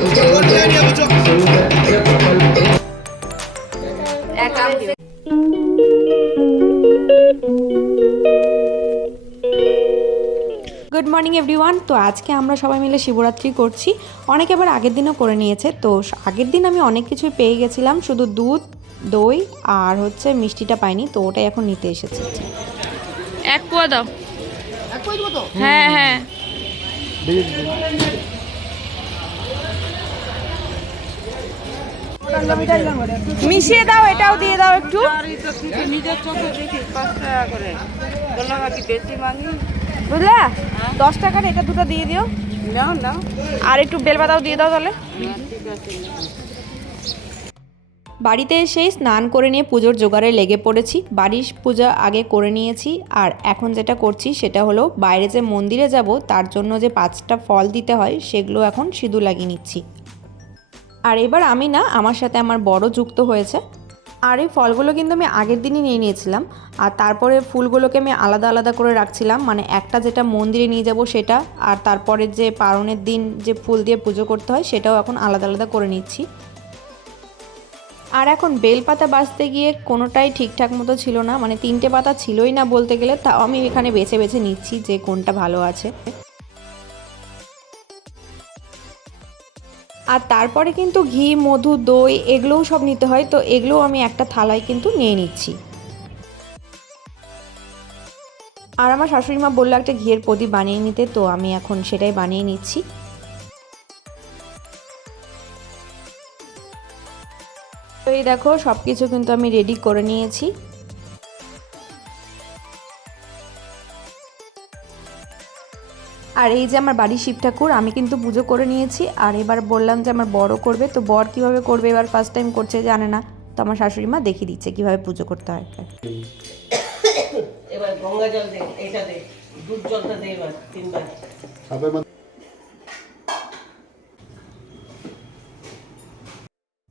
Good morning everyone তো আজকে আমরা সবাই মিলে শিবরাত্রি করছি। অনেকে আবার আগের দিনও করে নিয়েছে। তো আগের দিন আমি অনেক কিছুই পেয়ে গেছিলাম। শুধু দুধ দই আর হচ্ছে মিষ্টিটা পাইনি। তো ওটাই এখন নিতে এসেছি। এক পোয়া দাও। হ্যাঁ হ্যাঁ। মিশিয়ে দাও, এটাও দিয়ে দাও একটু। বুঝলা? দশ টাকার এটা দুটো দিয়ে দিও। আর একটু বেলপাতাও দিয়ে দাও তাহলে। বাড়িতে এসেই স্নান করে নিয়ে পুজোর জোগাড়ে লেগে পড়েছি। বাড়ির পূজা আগে করে নিয়েছি, আর এখন যেটা করছি সেটা হলো বাইরে যে মন্দিরে যাব, তার জন্য যে পাঁচটা ফল দিতে হয়, সেগুলো এখন সিঁদুর লাগিয়ে নিচ্ছি। আর এবার আমি না আমার সাথে আমার বড় যুক্ত হয়েছে। আর এই ফলগুলো কিন্তু আমি আগের দিনই নিয়ে নিয়েছিলাম। আর তারপরে ফুলগুলোকে আমি আলাদা আলাদা করে রাখছিলাম। মানে একটা যেটা মন্দিরে নিয়ে যাব সেটা, আর তারপরে যে পারণের দিন যে ফুল দিয়ে পুজো করতে হয় সেটাও এখন আলাদা আলাদা করে নিচ্ছি। আর এখন বেলপাতা বাঁচতে গিয়ে কোনোটাই ঠিকঠাক মতো ছিল না। মানে তিনটে পাতা ছিলই না বলতে গেলে, তাও আমি এখানে বেছে বেছে নিচ্ছি যে কোনটা ভালো আছে। আর তারপরে কিন্তু ঘি, মধু, দই এগুলোও সব নিতে হয়। তো এগুলোও আমি একটা থালায় কিন্তু নিয়ে নিচ্ছি। আর আমার শাশুড়ি মা বলল একটা ঘিয়ের প্রদীপ বানিয়ে নিতে, তো আমি এখন সেটাই বানিয়ে নিচ্ছি। তো এই দেখো সব কিছু কিন্তু আমি রেডি করে নিয়েছি। আর এই যে আমার বাড়ির শিব ঠাকুর আমি কিন্তু পুজো করে নিয়েছি। আর এবার বললাম যে আমার বড় করবে তো বর কীভাবে করবে? এবার ফার্স্ট টাইম করছে জানে না। তো আমার শাশুড়ি মা দেখিয়ে দিচ্ছে কীভাবে পুজো করতে হয়। এবার গঙ্গা জল দে এটা দে দুধ জলটা দে এবার তিনবার।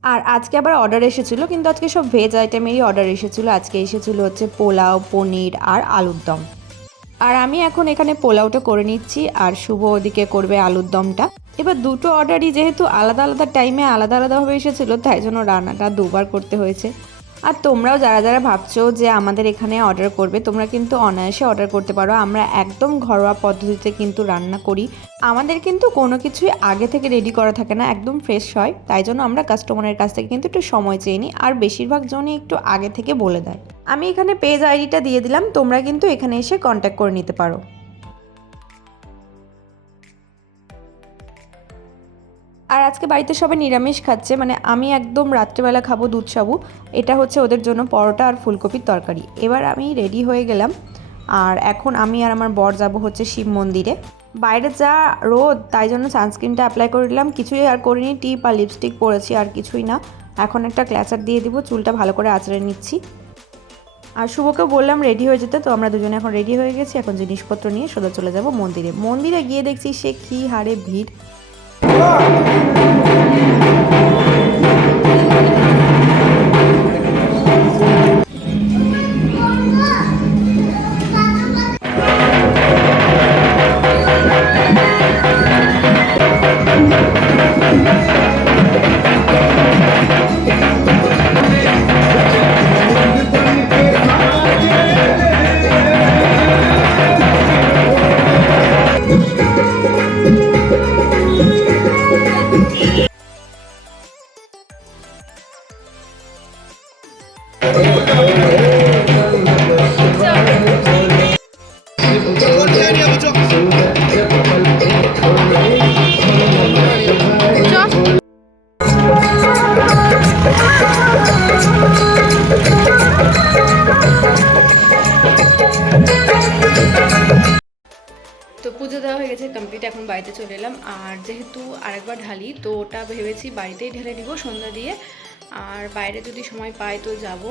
আর আজকে আবার অর্ডার এসেছিল কিন্তু আজকে সব ভেজ আইটেমেরই অর্ডার এসেছিল। আজকে এসেছিল হচ্ছে পোলাও পনির আর আলুর দম। আর আমি এখন এখানে পোলাওটা করে নিচ্ছি, আর শুভ ওদিকে করবে আলুর দমটা। এবার দুটো অর্ডারই যেহেতু আলাদা আলাদা টাইমে আলাদা আলাদাভাবে এসেছিল, তাই জন্য রান্নাটা দুবার করতে হয়েছে। আর তোমরাও যারা যারা ভাবছ যে আমাদের এখানে অর্ডার করবে, তোমরা কিন্তু অনায়াসে অর্ডার করতে পারো। আমরা একদম ঘরোয়া পদ্ধতিতে কিন্তু রান্না করি। আমাদের কিন্তু কোনো কিছুই আগে থেকে রেডি করা থাকে না, একদম ফ্রেশ হয়। তাই জন্য আমরা কাস্টমারের কাছ থেকে কিন্তু একটু সময় চেয়ে নিই, আর বেশিরভাগ জনই একটু আগে থেকে বলে দেয়। আমি এখানে পেজ আইডিটা দিয়ে দিলাম, তোমরা কিন্তু এখানে এসে কন্ট্যাক্ট করে নিতে পারো। আর আজকে বাড়িতে সবাই নিরামিষ খাচ্ছে মানে আমি একদম রাত্রেবেলা খাব দুধ সাবু, এটা হচ্ছে ওদের জন্য পরোটা আর ফুলকপির তরকারি। এবার আমি রেডি হয়ে গেলাম, আর এখন আমি আর আমার বর যাব হচ্ছে শিব মন্দিরে। বাইরে যা রোদ, তাই জন্য সানস্ক্রিনটা অ্যাপ্লাই করে দিলাম কিছুই আর করিনি, টিপ আর লিপস্টিক পরেছি আর কিছুই না। এখন একটা ক্ল্যাচার দিয়ে দিব, চুলটা ভালো করে আঁচড়ে নিচ্ছি। আর শুভকে বললাম রেডি হয়ে যেতে, তো আমরা দুজনে এখন রেডি হয়ে গেছি। এখন জিনিসপত্র নিয়ে সোজা চলে যাব মন্দিরে। মন্দিরে গিয়ে দেখছি সে কি হারে ভিড়। গেছে কমপ্লিট এখন বাড়িতে চলে এলাম। আর যেহেতু আরেকবার ঢালি, তো ওটা ভেবেছি বাড়িতেই ঢেলে দিব সন্ধ্যা দিয়ে। আর বাইরে যদি সময় পাই তো যাব।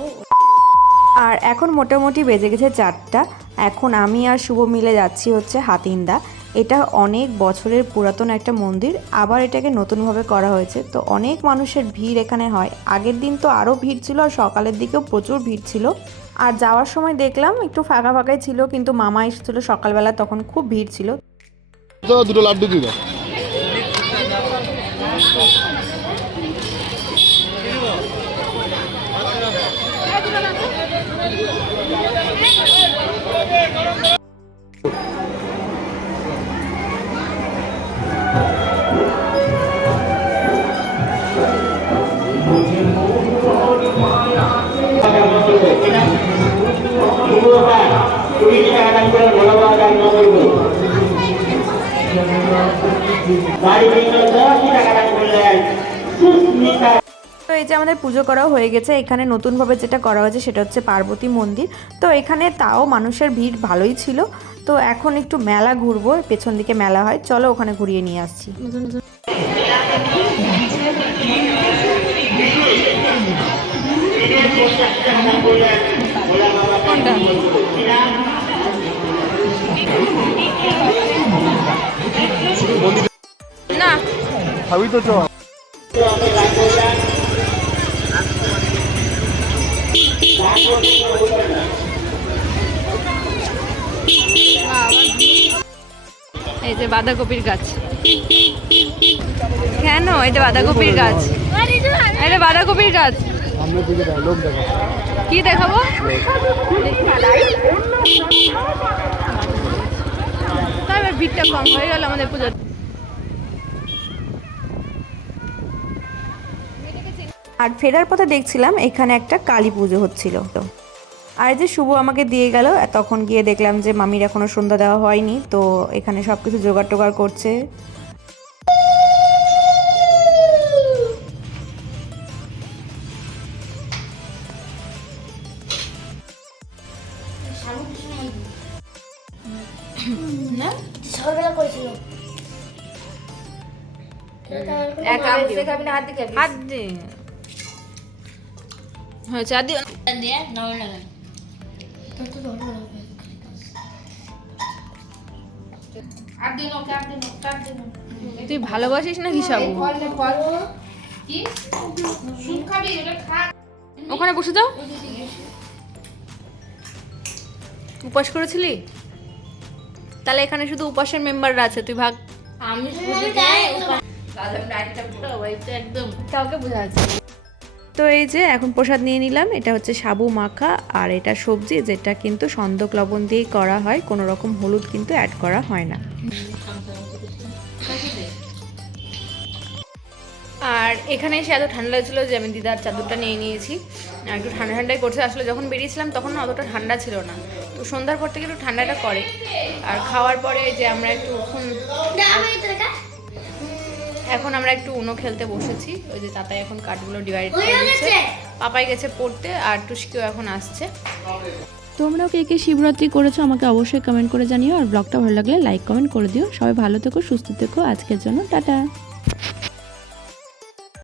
আর এখন মোটামুটি বেজে গেছে চারটা। এখন আমি আর শুভ মিলে যাচ্ছি হচ্ছে হাতিন্দা। এটা অনেক বছরের পুরাতন একটা মন্দির। আবার এটাকে নতুনভাবে করা হয়েছে। তো অনেক মানুষের ভিড় এখানে হয়। আগের দিন তো আরও ভিড় ছিল আর সকালের দিকেও প্রচুর ভিড় ছিল। আর যাওয়ার সময় দেখলাম একটু ফাঁকা ফাঁকাই ছিল, কিন্তু মামা এসেছিল সকালবেলা, তখন খুব ভিড় ছিল। দুটো লাড্ডু দিল তো এই যে আমাদের পুজো করাও হয়ে গেছে। এখানে নতুনভাবে যেটা করা হয়েছে সেটা হচ্ছে পার্বতী মন্দির। তো এখানে তাও মানুষের ভিড় ভালোই ছিল। তো এখন একটু মেলা ঘুরবো, পেছন দিকে মেলা হয়। চলো ওখানে ঘুরিয়ে নিয়ে আসছি। কোনটা? খাবি তো চ এই যে বাঁধাকপির গাছ। কেন? এটা বাঁধাকপির গাছ। এটা বাঁধাকপির গাছ। কি দেখাবো? ভিড়টা কম হয়ে গেল আমাদের পুজোর। আর ফেরার পথে দেখছিলাম এখানে একটা কালী পুজো হচ্ছিল। আর এই যে শুভ আমাকে দিয়ে গেল তখন গিয়ে দেখলাম যে মামির এখনও সন্ধ্যা দেওয়া হয়নি তো এখানে সব কিছু জোগাড় টোগাড় করছে। হাত দে হয়েছে আর দিও না। তুই ভালোবাসিস না কি ওখানে বসে যাও উপাস করেছিলি? তাহলে এখানে শুধু উপাসের মেম্বাররা আছে তুই ভাগ। আমি কাউকে বোঝা যাচ্ছে। তো এই যে এখন প্রসাদ নিয়ে নিলাম এটা হচ্ছে সাবু মাখা আর এটা সবজি যেটা কিন্তু সন্দক লবণ দিয়েই করা হয় কোনো রকম হলুদ কিন্তু অ্যাড করা হয় না। আর এখানে এসে এত ঠান্ডা ছিল যে আমি দিদার চাদরটা নিয়ে নিয়েছি। আর একটু ঠান্ডা ঠান্ডাই করছে আসলে যখন বেরিয়েছিলাম তখন না অতটা ঠান্ডা ছিল না। তো সন্ধ্যার পর থেকে একটু ঠান্ডাটা করে। আর খাওয়ার পরে যে আমরা একটু এখন আমরা একটু উনো খেলতে বসেছি। ওই যে তাতাই এখন কাঠগুলো ডিভাইড করে দিচ্ছে। পাপাই গেছে পড়তে আর টুসকিও এখন আসছে। তোমরাও কে কে শিবরাত্রি করেছ আমাকে অবশ্যই কমেন্ট করে জানিও। আর ব্লগটা ভালো লাগলে লাইক কমেন্ট করে দিও। সবাই ভালো থেকো সুস্থ থেকো। আজকের জন্য টাটা।